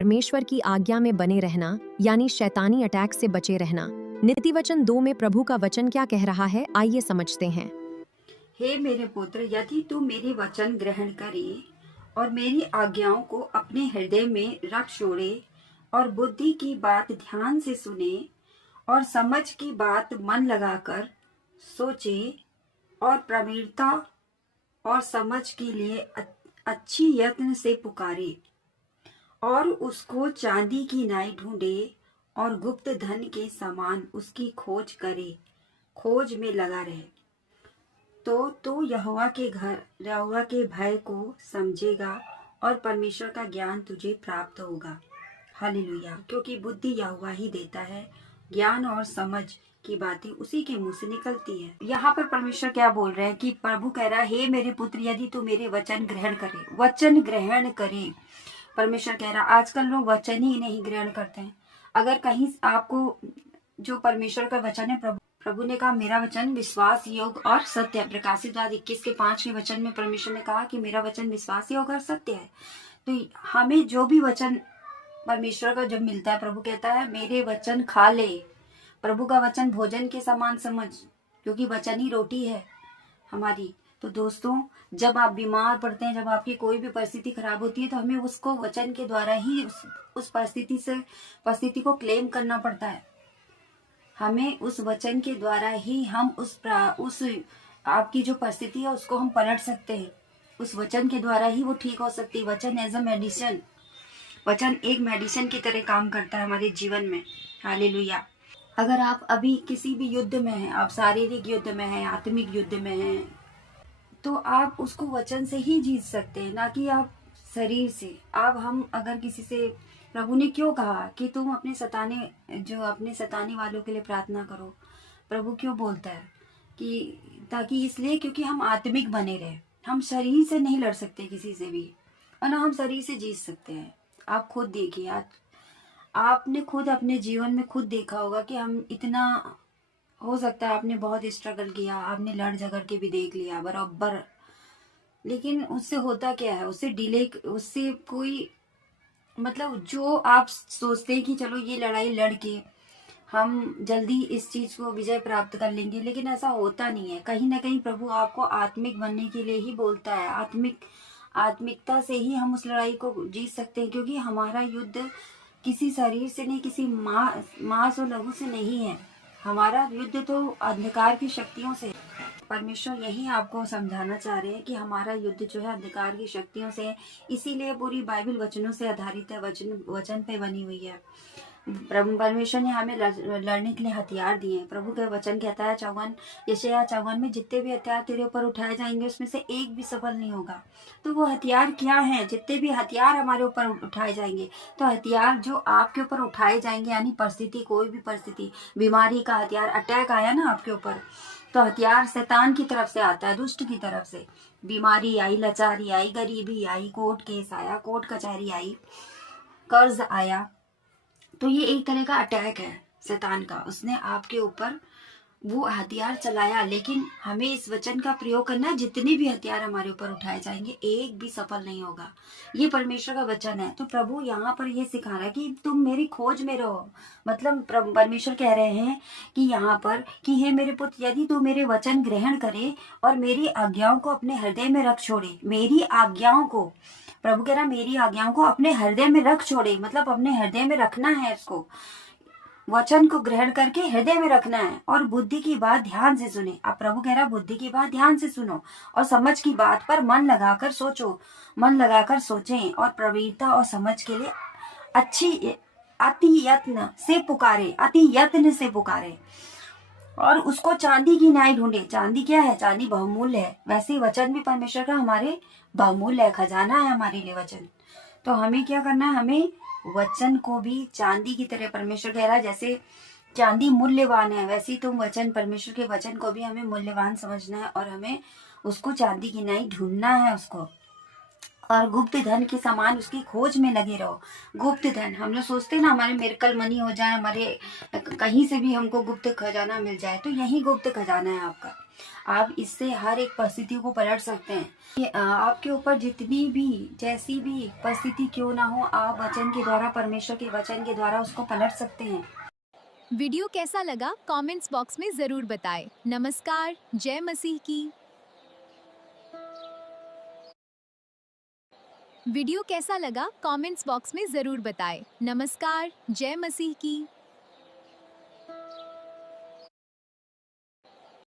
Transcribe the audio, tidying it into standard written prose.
परमेश्वर की आज्ञा में बने रहना यानी शैतानी अटैक से बचे रहना। नीति वचन 2 में प्रभु का वचन क्या कह रहा है, आइए समझते हैं। हे मेरे पुत्र, यदि तू मेरे वचन ग्रहण करे और मेरी आज्ञाओं को अपने हृदय में रख छोड़े और बुद्धि की बात ध्यान से सुने और समझ की बात मन लगाकर सोचे और प्रवीणता और समझ के लिए अच्छी यत्न से पुकारे और उसको चांदी की नाई ढूंढे और गुप्त धन के समान उसकी खोज करे, खोज में लगा रहे, तो तू यहोवा के भय को समझेगा और परमेश्वर का ज्ञान तुझे प्राप्त होगा। हालेलुया। क्योंकि बुद्धि यहोवा ही देता है, ज्ञान और समझ की बातें उसी के मुंह से निकलती है। यहाँ पर परमेश्वर क्या बोल रहे हैं कि प्रभु कह रहा है, हे मेरे पुत्र, यदि तू मेरे वचन ग्रहण करे, वचन ग्रहण करे। परमेश्वर कह रहा, आजकल लोग वचन ही नहीं ग्रहण करते हैं। अगर कहीं आपको जो परमेश्वर का वचन है, प्रभु ने कहा मेरा वचन विश्वास योग्य और सत्य है। प्रकाशित वाद 21:5 के वचन में परमेश्वर ने कहा कि मेरा वचन विश्वास योग्य और सत्य है। तो हमें जो भी वचन परमेश्वर का जब मिलता है, प्रभु कहता है मेरे वचन खा ले। प्रभु का वचन भोजन के समान समझ, क्योंकि वचन ही रोटी है हमारी। तो दोस्तों, जब आप बीमार पड़ते हैं, जब आपकी कोई भी परिस्थिति खराब होती है, तो हमें उसको वचन के द्वारा ही उस परिस्थिति को क्लेम करना पड़ता है। हमें उस वचन के द्वारा ही हम उस आपकी जो परिस्थिति है उसको हम पलट सकते हैं। उस वचन के द्वारा ही वो ठीक हो सकती है। वचन एज अ मेडिसिन, वचन एक मेडिसिन की तरह काम करता है हमारे जीवन में। हालेलुया। अगर आप अभी किसी भी युद्ध में हैं, आप शारीरिक युद्ध में हैं, आत्मिक युद्ध में हैं, तो आप उसको वचन से ही जीत सकते हैं, ना कि आप शरीर से। अब हम अगर किसी से, प्रभु ने क्यों कहा कि तुम अपने सताने वालों के लिए प्रार्थना करो। प्रभु क्यों बोलता है कि ताकि इसलिए क्योंकि हम आत्मिक बने रहे। हम शरीर से नहीं लड़ सकते किसी से भी, और ना हम शरीर से जीत सकते हैं। आप खुद देखिए, आपने खुद अपने जीवन में खुद देखा होगा कि हम इतना, हो सकता है आपने बहुत स्ट्रगल किया, आपने लड़ झगड़ के भी देख लिया बराबर, लेकिन उससे होता क्या है, उससे कोई मतलब, जो आप सोचते हैं कि चलो ये लड़ाई लड़के हम जल्दी इस चीज को विजय प्राप्त कर लेंगे, लेकिन ऐसा होता नहीं है। कहीं ना कहीं प्रभु आपको आत्मिक बनने के लिए ही बोलता है। आत्मिकता से ही हम उस लड़ाई को जीत सकते हैं, क्योंकि हमारा युद्ध किसी शरीर से नहीं, किसी मांस और लहू से नहीं है। हमारा युद्ध तो अंधकार की शक्तियों से। परमेश्वर यही आपको समझाना चाह रहे हैं कि हमारा युद्ध जो है अंधकार की शक्तियों से है। इसीलिए पूरी बाइबल वचनों से आधारित है, वचन पे बनी हुई है। प्रभु परमेश्वर ने हमें लड़ने के लिए हथियार दिए हैं। प्रभु का वचन कहता है यशायाह 54 में, जितने भी हथियार तेरे ऊपर उठाए जाएंगे उसमें से एक भी सफल नहीं होगा। तो वो हथियार क्या है? जितने भी हथियार हमारे ऊपर उठाए जाएंगे, तो हथियार जो आपके ऊपर उठाए जाएंगे, यानी परिस्थिति, कोई भी परिस्थिति, बीमारी का हथियार, अटैक आया ना आपके ऊपर, तो हथियार शैतान की तरफ से आता है, दुष्ट की तरफ से। बीमारी आई, लाचारी आई, गरीबी आई, कोर्ट केस आया, कोर्ट कचहरी आई, कर्ज आया, तो ये एक तरह का अटैक है शैतान का। उसने आपके ऊपर वो हथियार चलाया, लेकिन हमें इस वचन का प्रयोग करना है। जितने भी हथियार हमारे ऊपर उठाए जाएंगे, एक भी सफल नहीं होगा। ये परमेश्वर का वचन है। तो प्रभु यहाँ पर ये सिखा रहा है कि तुम मेरी खोज में रहो। मतलब परमेश्वर कह रहे हैं कि यहाँ पर कि हे मेरे पुत्र, यदि तू मेरे वचन ग्रहण करे और मेरी आज्ञाओं को अपने हृदय में रख छोड़े। मेरी आज्ञाओं को, प्रभु कह रहा मेरी आज्ञाओं को अपने हृदय में रख छोड़े, मतलब अपने हृदय में रखना है इसको, वचन को ग्रहण करके हृदय में रखना है, और बुद्धि की बात ध्यान से सुने। अब प्रभु कह रहा बुद्धि की बात ध्यान से सुनो और समझ की बात पर मन लगाकर सोचो, मन लगाकर सोचें और प्रवीणता और समझ के लिए अति यत्न से पुकारे और उसको चांदी की नाई ढूंढे। चांदी क्या है? चांदी बहुमूल्य है। वैसे ही वचन भी परमेश्वर का हमारे बहुमूल्य है, खजाना है हमारे लिए वचन। तो हमें क्या करना है? हमें वचन को भी चांदी की तरह, परमेश्वर कह रहा है जैसे चांदी मूल्यवान है, वैसे ही तुम वचन, परमेश्वर के वचन को भी हमें मूल्यवान समझना है, और हमें उसको चांदी की नाई ढूंढना है उसको, और गुप्त धन के समान उसकी खोज में लगे रहो। गुप्त धन, हम लोग सोचते हैं ना हमारे मिरेकल मनी हो जाए, हमारे कहीं से भी हमको गुप्त खजाना मिल जाए, तो यही गुप्त खजाना है आपका। आप इससे हर एक परिस्थिति को पलट सकते हैं। आपके ऊपर जितनी भी जैसी भी परिस्थिति क्यों ना हो, आप वचन के द्वारा, परमेश्वर के वचन के द्वारा उसको पलट सकते हैं। वीडियो कैसा लगा कमेंट्स बॉक्स में जरूर बताएं। नमस्कार, जय मसीह की। वीडियो कैसा लगा कमेंट्स बॉक्स में जरूर बताएं। नमस्कार, जय मसीह की।